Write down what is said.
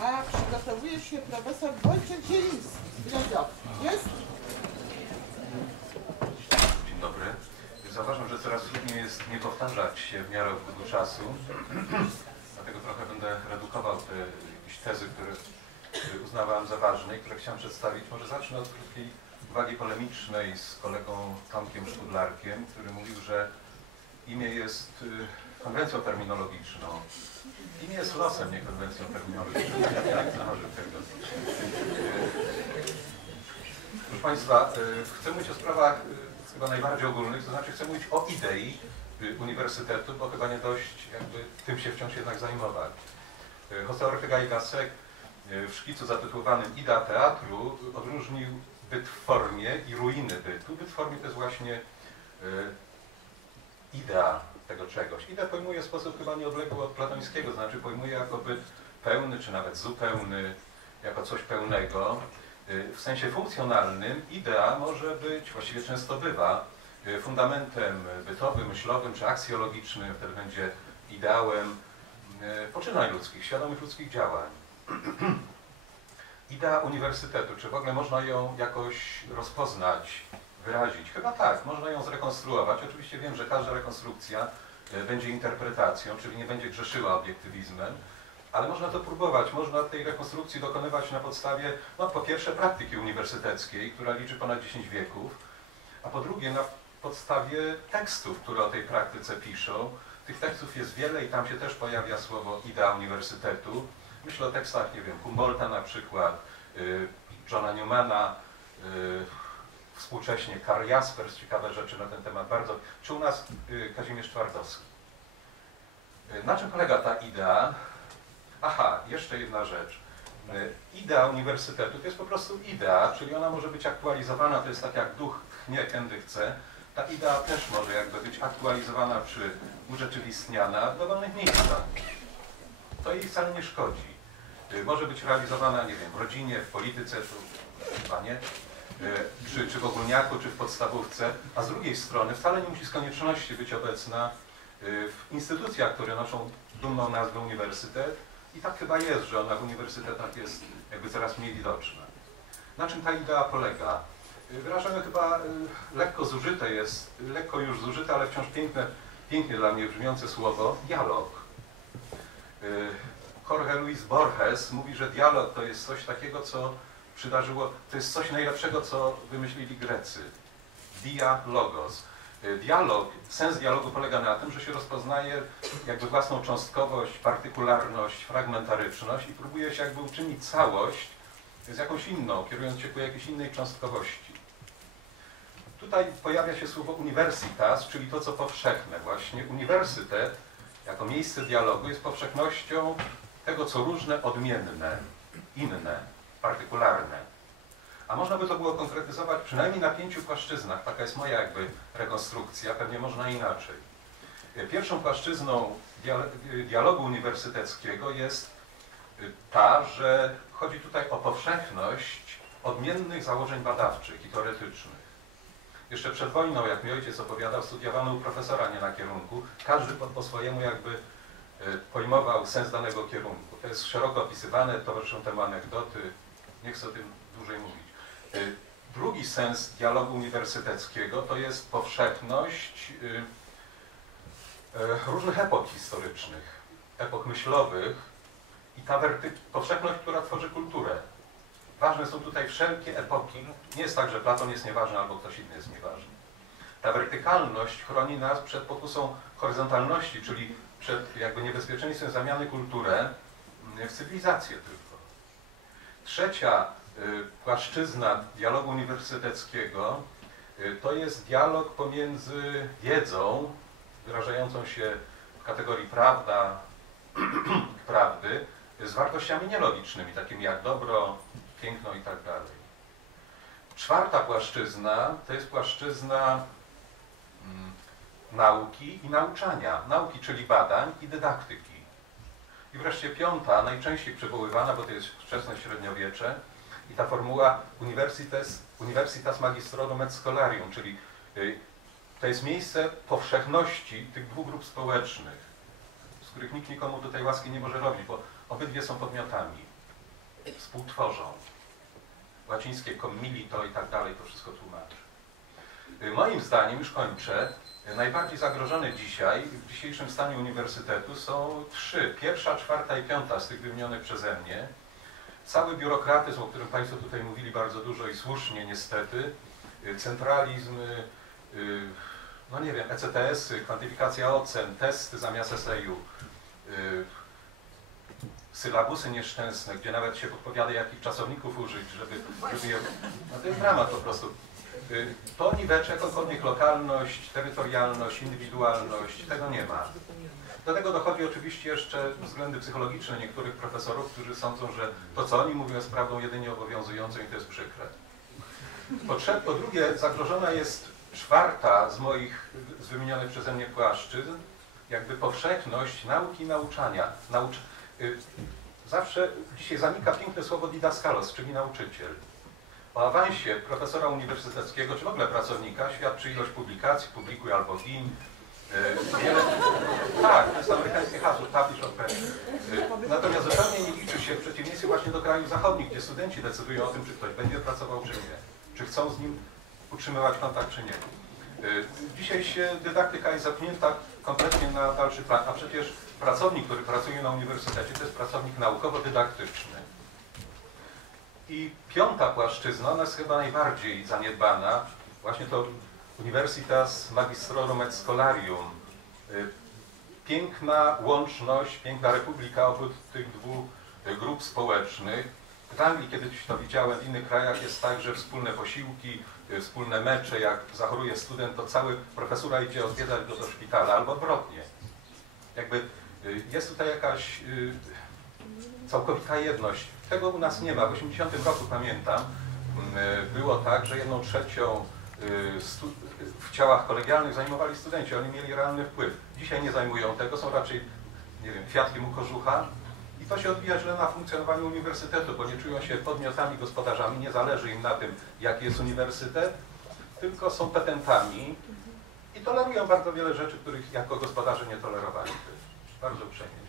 A przygotowuje się profesor Wojciech Zieliński. Jest? Dzień dobry. Zauważam, że coraz trudniej jest nie powtarzać się w miarę upływu czasu. Dlatego trochę będę redukował te jakieś tezy, które uznawałem za ważne i które chciałem przedstawić. Może zacznę od krótkiej uwagi polemicznej z kolegą Tomkiem Szkudlarkiem, który mówił, że imię jest y, konwencją terminologiczną. Imię jest losem, nie konwencją terminologiczną. Nie założę tego. Proszę Państwa, y, chcę mówić o sprawach y, chyba najbardziej ogólnych, to znaczy chcę mówić o idei y, uniwersytetu, bo chyba nie dość jakby tym się wciąż jednak zajmować. José Ortega y Gasset y, w szkicu zatytułowanym Idea teatru odróżnił byt w formie i ruiny bytu. Byt w formie to jest właśnie idea tego czegoś. Idea pojmuje w sposób chyba nieodległy od platońskiego, znaczy pojmuje jako byt pełny, czy nawet zupełny, jako coś pełnego. Y, W sensie funkcjonalnym idea może być, właściwie często bywa, y, fundamentem bytowym, myślowym czy aksjologicznym, wtedy będzie ideałem y, poczynań ludzkich, świadomych ludzkich działań. Idea uniwersytetu, czy w ogóle można ją jakoś rozpoznać, wyrazić? Chyba tak, można ją zrekonstruować. Oczywiście wiem, że każda rekonstrukcja y, będzie interpretacją, czyli nie będzie grzeszyła obiektywizmem, ale można to próbować. Można tej rekonstrukcji dokonywać na podstawie, no po pierwsze praktyki uniwersyteckiej, która liczy ponad 10 wieków, a po drugie na podstawie tekstów, które o tej praktyce piszą. Tych tekstów jest wiele i tam się też pojawia słowo idea uniwersytetu. Myślę o tekstach, nie wiem, Humboldta na przykład, y, Johna Newmana, y, współcześnie Karl Jaspers, ciekawe rzeczy na ten temat bardzo, czy u nas y, Kazimierz Twardowski. Y, Na czym polega ta idea? Aha, jeszcze jedna rzecz. Y, Idea uniwersytetu to jest po prostu idea, czyli ona może być aktualizowana, to jest tak jak duch tchnie, kędy chce. Ta idea też może jakby być aktualizowana czy urzeczywistniana w dowolnych miejscach. To jej wcale nie szkodzi. Może być realizowana, nie wiem, w rodzinie, w polityce, to chyba nie, czy, czy w ogólniaku, czy w podstawówce, a z drugiej strony wcale nie musi z konieczności być obecna y, w instytucjach, które noszą dumną nazwę uniwersytet i tak chyba jest, że ona w uniwersytetach jest jakby coraz mniej widoczna. Na czym ta idea polega? Y, Wyrażone chyba lekko zużyte jest, lekko już zużyte, ale wciąż piękne, pięknie dla mnie brzmiące słowo dialog. Jorge Luis Borges mówi, że dialog to jest coś takiego, co przydarzyło, to jest coś najlepszego, co wymyślili Grecy. Dia logos. Y, Dialog, sens dialogu polega na tym, że się rozpoznaje jakby własną cząstkowość, partykularność, fragmentaryczność i próbuje się jakby uczynić całość z jakąś inną, kierując się ku jakiejś innej cząstkowości. Tutaj pojawia się słowo universitas, czyli to, co powszechne. Właśnie uniwersytet, jako miejsce dialogu, jest powszechnością tego, co różne, odmienne, inne, partykularne. A można by to było konkretyzować przynajmniej na pięciu płaszczyznach. Taka jest moja jakby rekonstrukcja, pewnie można inaczej. Pierwszą płaszczyzną dia- dialogu uniwersyteckiego jest y, ta, że chodzi tutaj o powszechność odmiennych założeń badawczych i teoretycznych. Jeszcze przed wojną, jak mi ojciec opowiadał, studiowano u profesora nie na kierunku. Każdy po, po swojemu jakby y, pojmował sens danego kierunku. To jest szeroko opisywane, towarzyszą temu anegdoty. Nie chcę o tym dłużej mówić. Y, Drugi sens dialogu uniwersyteckiego to jest powszechność y, y, różnych epok historycznych, epok myślowych i ta powszechność, która tworzy kulturę. Ważne są tutaj wszelkie epoki. Nie jest tak, że Platon jest nieważny albo ktoś inny jest nieważny. Ta wertykalność chroni nas przed pokusą horyzontalności, czyli przed jakby niebezpieczeństwem zamiany kulturę w cywilizację tylko. Trzecia y, płaszczyzna dialogu uniwersyteckiego y, to jest dialog pomiędzy wiedzą, wyrażającą się w kategorii prawda, prawdy, z wartościami nielogicznymi, takimi jak dobro, piękno i tak dalej. Czwarta płaszczyzna to jest płaszczyzna mm, nauki i nauczania. Nauki, czyli badań i dydaktyki. I wreszcie piąta, najczęściej przywoływana, bo to jest wczesne średniowiecze, i ta formuła Universitas, Universitas Magistrorum et Scholarium, czyli y, to jest miejsce powszechności tych dwóch grup społecznych, z których nikt nikomu tutaj łaski nie może robić, bo obydwie są podmiotami. współtworzą. Łacińskie commilito i tak dalej to wszystko tłumaczy. Y, Moim zdaniem, już kończę, y, najbardziej zagrożone dzisiaj, w dzisiejszym stanie uniwersytetu są trzy. Pierwsza, czwarta i piąta z tych wymienionych przeze mnie. Cały biurokratyzm, o którym Państwo tutaj mówili bardzo dużo i słusznie niestety, y, centralizm, no nie wiem, ECTS-y, kwantyfikacja ocen, testy zamiast y, sylabusy nieszczęsne, gdzie nawet się podpowiada, jakich czasowników użyć, żeby, żeby je... No to jest dramat po prostu. Y, To niweczy jakąkolwiek lokalność, terytorialność, indywidualność, tego nie ma. Do tego dochodzi oczywiście jeszcze względy psychologiczne niektórych profesorów, którzy sądzą, że to, co oni mówią, jest prawdą jedynie obowiązującą i to jest przykre. Po, po drugie, zagrożona jest czwarta z moich z wymienionych przeze mnie płaszczyzn, jakby powszechność nauki i nauczania. Naucz... y, Zawsze dzisiaj zanika piękne słowo didaskalos, czyli nauczyciel. O awansie profesora uniwersyteckiego, czy w ogóle pracownika, świadczy ilość publikacji, publikuj albo gin. y, Wiele... Tak, to jest amerykańskie hasło, publish or. Y, Natomiast zupełnie nie liczy się w przeciwieństwie właśnie do krajów zachodnich, gdzie studenci decydują o tym, czy ktoś będzie pracował, czy nie. Czy chcą z nim utrzymywać kontakt, czy nie. Y, Dzisiaj się dydaktyka jest zapnięta kompletnie na dalszy plan, a przecież pracownik, który pracuje na uniwersytecie, to jest pracownik naukowo-dydaktyczny. I piąta płaszczyzna, ona jest chyba najbardziej zaniedbana, właśnie to Universitas Magistrorum et Scholarium. Y, Piękna łączność, piękna republika obok tych dwóch y, grup społecznych. W Anglii kiedyś to widziałem, w innych krajach jest tak, że wspólne posiłki, y, wspólne mecze, jak zachoruje student, to cały profesura idzie odwiedzać go do szpitala, albo odwrotnie. Jakby jest tutaj jakaś całkowita jedność. Tego u nas nie ma. W 80 roku pamiętam, mm, było tak, że jedną trzecią y, w ciałach kolegialnych zajmowali studenci. Oni mieli realny wpływ. Dzisiaj nie zajmują tego, są raczej, nie wiem, kwiatkiem u kożucha. I to się odbija źle na funkcjonowaniu uniwersytetu, bo nie czują się podmiotami, gospodarzami, nie zależy im na tym, jaki jest uniwersytet, tylko są petentami i tolerują bardzo wiele rzeczy, których jako gospodarze nie tolerowali. Bardzo uprzejmie.